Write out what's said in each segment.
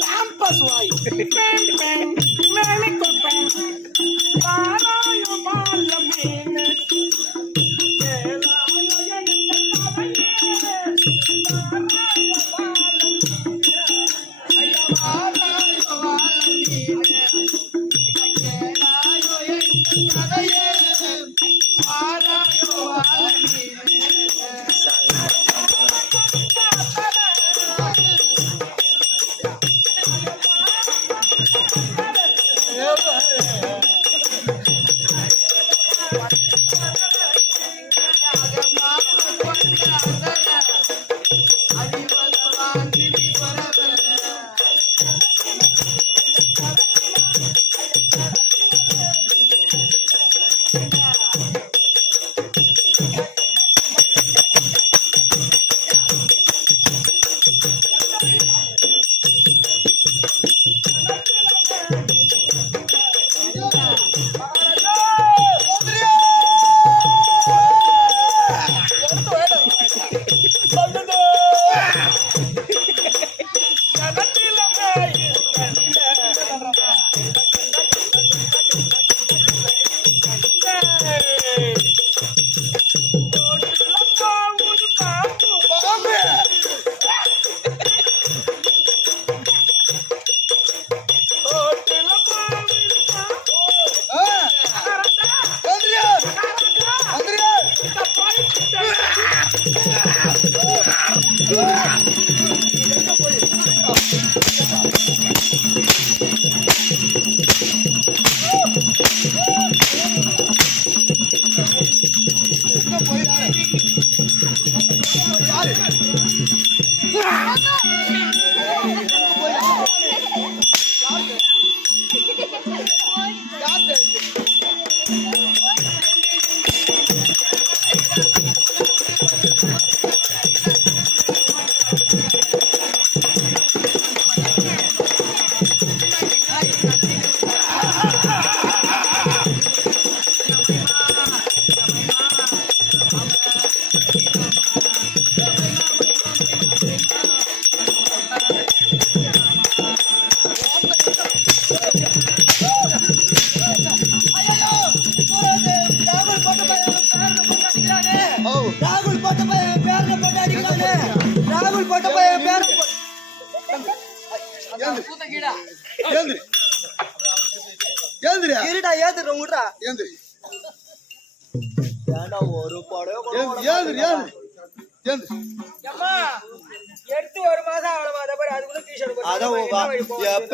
campus wise. Bang bang, manical bang. Parayo balamine. Kelayo yenakavaye. Parayo balamine. Ayya parayo balamine. Kelayo yenakavaye. Parayo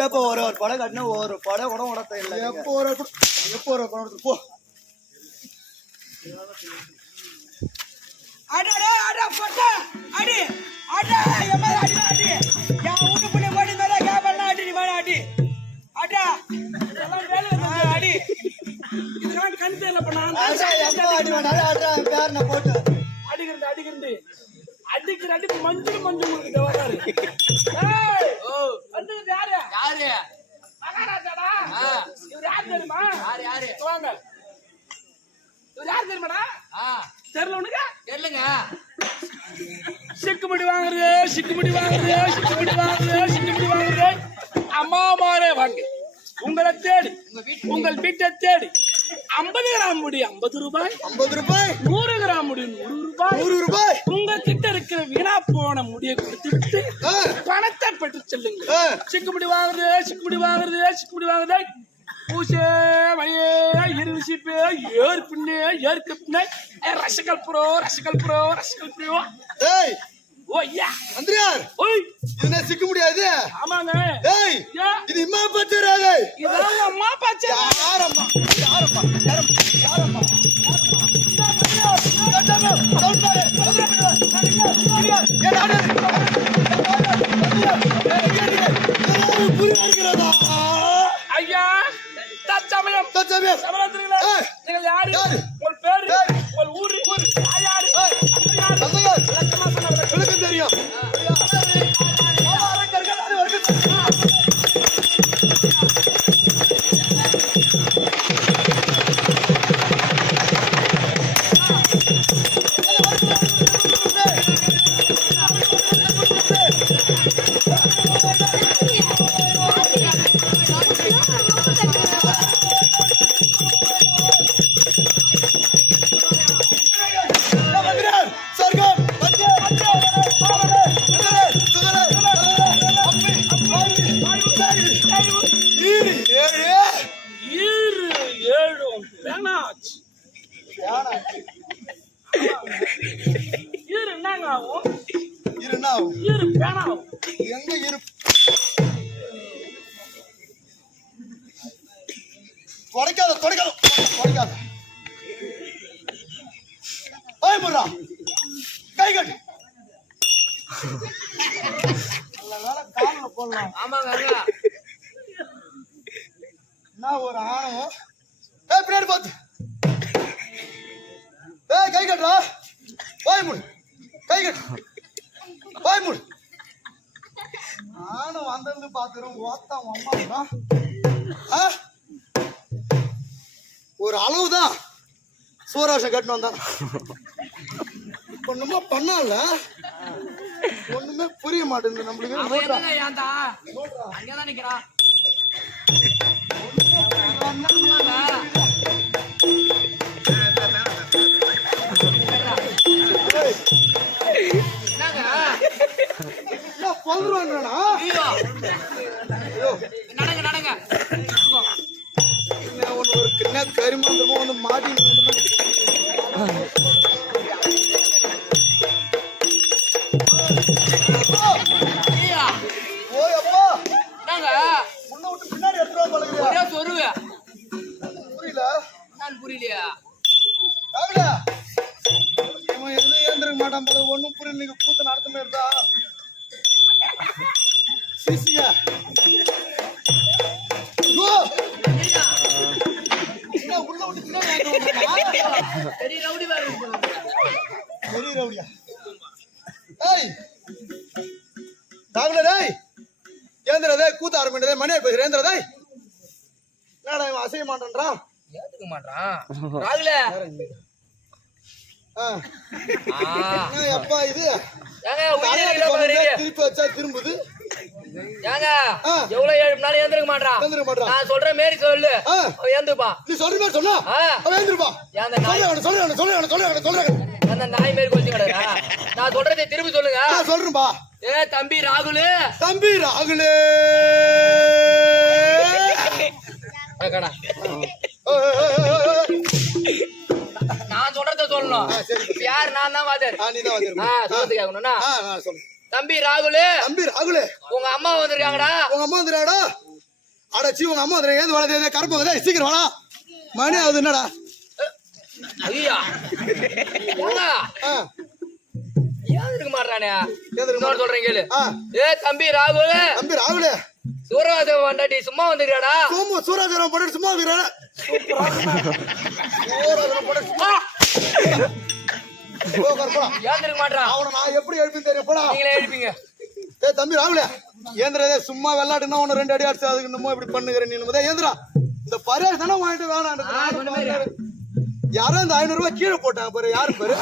எப்ப ஒரு படம் கட்டினா ஒரு படம் கூட உடத்த இல்லை. எப்போ ஒரு படம் போ அடி அடி அடி எம்மா அடி அடி யா ஊட்டு புள்ளி ஓடி மேல கேபல்ல அடி நீ மேல அடி அடா எல்லாம் வேலை அடி இதுதான் கண் தெரியல பண்ணா அம்மா அடி வேணாம் அடா பேர்ன போட்டு அடிக்கிறது அடி மஞ்சள் உங்களுக்கு வராரு. ஏய் ஓ வந்து யாரு மகாராஜாடா இவர் யார் தெரியுமா? யாரு வாங்க இவர் யார் தெரியுமாடா? தெரியல உனக்கு? தெரியலங்க. சிக்குமுடி வாங்குறது அம்மா மாரே வாங்க உங்களை தேடி உங்கள் வீட்டை தேடி 50 கிராம் முடி 50 ரூபாய் 100 கிராம் முடி 100 ரூபாய் உங்க கிட்ட இருக்கிற வீணா போன முடியை கொடுத்து விட்டு பணத்தை பெற்று செல்லுங்க. சிக்குமுடி வாங்குறது பூசே மணியே இருசிப்பே ஏர் பின்னே ஏற்கு பின்னே ரசகல் ப்ரோ ஏய் ஓ ஐயா அந்திரியார் ஓய் என்ன சிக்க முடியாது. ஆமாங்க. ஏய் இது அம்மா பச்சராதே இதெல்லாம் அம்மா பச்சை யாரம்மா டவுன் பாரு புரியாதுடா ஐயா தச்சமயம் சமரத்திரங்களே நீங்கள் யாரு உங்கள் பேரு உங்கள் ஊரு யாரு லட்சமா சொன்னாங்க எனக்கு தெரியும். என்னங்க ஆகும் ஈரு பேனாகும் எங்க இரு தொடைக்காத ஓய் முறா கை கட்டு நல்ல கால்ல போடலாம் ஆமாங்க நான் ஒரு ஆணவம் பின்னாடி பார்த்து கை கட்டுறா வாய் மூடு கை கட்டு வாய் மூடு நானும் வந்திருந்து பாத்துறோம் ஓத்தான் அம்மா ஒரு அளவுதான் சூராஷம் கட்டினு வந்தான் ஒண்ணுமா பண்ணல ஒண்ணுமே புரிய மாட்டேங்குது நம்மளுக்கு ஒரு கிண்ண கரிமாந்திரமும் வந்து மாட்டி பின்னாடி புரியலையா இவன் எதுவும் ஏந்திருக்க மாட்டான் போல ஒண்ணும் புரியல நீங்க கூத்த நடத்துமே இருந்தா சிசியா உள்ள விட்டு பெரிய ரவுடியா ஏந்திரதே கூத்த ஆரம்பிட்டதே மணியா பேசுற ஏந்திரதே என்னடா இவன் அசைய மாட்டான்றான் ஏத்துக்க மாட்டான் ராகுல அப்பா இது திருப்பி வச்சா திரும்புது ஏங்க எவ்வளவு 7 நாள் ஏந்திருக்க மாட்டான் நான் சொல்ற மாரி சொல்லு ஏந்துப்பான் நீ சொல்ற மாதிரி சொன்னா அவன் ஏந்திருப்பான் சொல்றேன் அந்த நாய் மாரி கொஞ்சம் கிடக்குறா நான் சொல்றதை திரும்பி சொல்லுங்க சொல்றேன்பா தம்பி ராகுலு நான் சொல்றத சொல்லணும் யார் நான் தான் வாதர் சொல்றது கேட்கணும்னா தம்பி ராகுலு உங்க அம்மா வந்திருக்காங்கடா அடச்சி உங்க அம்மா வந்து ஏது வளர்ந்து கருப்பு சீக்கிரம் வாடா மணி ஆகுது என்னடா ஐயா ஏன் இருக்க மாட்டானே சொல்றேன் கேளு தம்பி ராகுலு சூரராஜன் பொண்டாட்டி சும்மா வந்துருக்காடா சூரராஜன் பொண்டாட்டி சும்மா வந்துருக்காடா அவனை நான் எப்படி எழுப்பி தெரியும் போடா நீங்களே எழுப்பீங்க தம்பி ராகுல ஏந்திரதே சும்மா விளையாட்டுனா உன்ன 2 அடி அடிச்சு அதுக்கு இன்னமும் இப்படி பண்ணுகிற நீ ஏந்திரா இந்த பரியாரி தானே வாங்கிட்டு வேணாம் யாரும் இந்த 500 ரூபாய் கீழே போட்டாங்க பாரு யாரு பாரு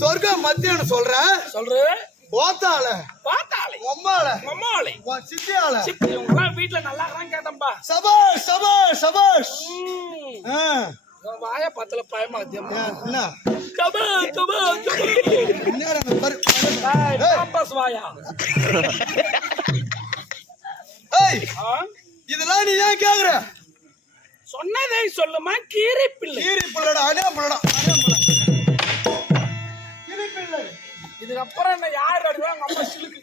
சொர்க்கம் மத்தியன்னு சொல்றேன் போத்தால சித்தியால வீட்டுல நல்லா கேட்டம்பா சபாஷ் வாய பத்தல பயமா இதெல்லாம் நீ ஏன் கேக்குற சொன்னதை சொல்லுமா கீரி பிள்ளை இதுக்கப்புறம் என்ன யாரு அடிவா எங்க அம்மா சிலுக்கு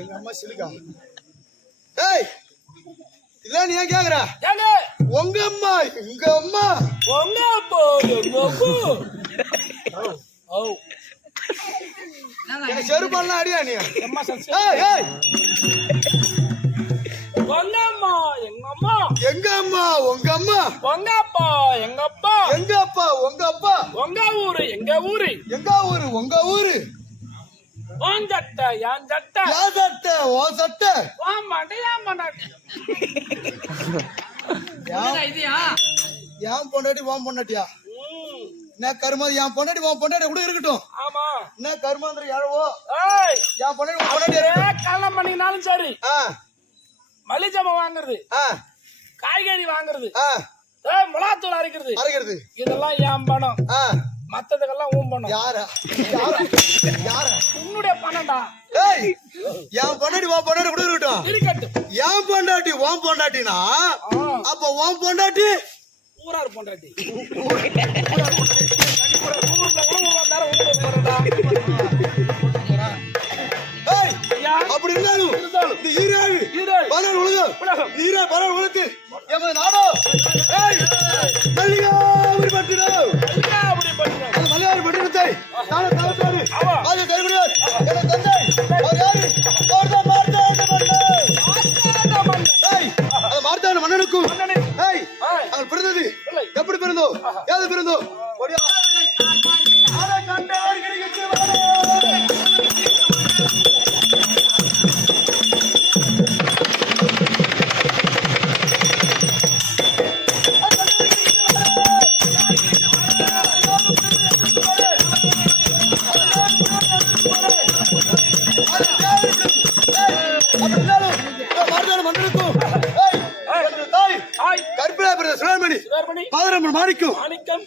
எங்க அம்மா சிலுக்கா இதான் நீ ஏன் கேக்குற ஏங்க உங்க அம்மா எங்க அம்மா உங்க அப்பா எங்க அப்பா ஓ செருப்பாலாம் அடியா நீ அம்மா சன்ஸ் ஏய் ஏய் உங்க அம்மா எங்க அம்மா எங்க அம்மா உங்க அம்மா உங்க அப்பா எங்க அப்பா எங்க அப்பா உங்க அப்பா உங்க ஊரு எங்க ஊரு எங்க ஊரு உங்க ஊரு உன் சட்டை என் சட்டை ஏன் சட்டை ஓ சட்டை உன் மாட்டை என் மாட்டாட்டி ஏன் பொண்டாட்டி வான் பொண்டாட்டியா என்ன கருமாதி என் பொண்டாட்டி வான் பொண்டாட்டி கூட இருக்கட்டும் ஆமா என்ன கருமாந்திர யாரவோ ஏய் என் பொண்டாட்டி வான் பொண்டாட்டி இருக்கட்டும். கல்யாணம் பண்ணினாலும் சரி ஆ மளிகை ஜாமான் வாங்குறது ஆ காய்கறி வாங்குறது ஆ மிளகாத்தூள் அரைக்கிறது அரைக்கிறது இதெல்லாம் என் பணம் ஆ மத்ததுக்கெல்லாம் உன் பணம் யாரா யாரா யாரா உன்னுடைய பணம்டா ஏய் என் பொண்டாட்டி வான் பொண்டாட்டி கூட இருக்கட்டும் இருக்கட்டும் என் பொண்டாட்டி வான் பொண்டாட்டினா அப்ப வான் பொண்டாட்டி ஊரார் பொண்டாட்டி ஊர்ல கூட ஊர்ல ஏய் அப்படி இருந்தாலும் இந்த ஈராறு பலர் உலகம் ஈரா பலர் உலகத்து எமது நாடோ ஏய் மல்லிகாபுரி பட்டினம் அந்த மல்லிகாபுரி பட்டினத்தை நாளை தலைப்பாரு அது கைவிடுவார் என தந்தை அவர் யாரு அவர்தான் மார்த்தாண்ட மன்னன் ஏய் அது மார்த்தாண்ட மன்னனுக்கும் ஏய் அவள் பிறந்தது எப்படி பிறந்தோ ஏது பிறந்தோ ஒடியா ஆரை கண்டார் கிடைக்கச்சு கற்பிழா பிறந்த சுடர்மணி சுடர்மணி பாதரம்மன் மாணிக்கம் மாணிக்கம்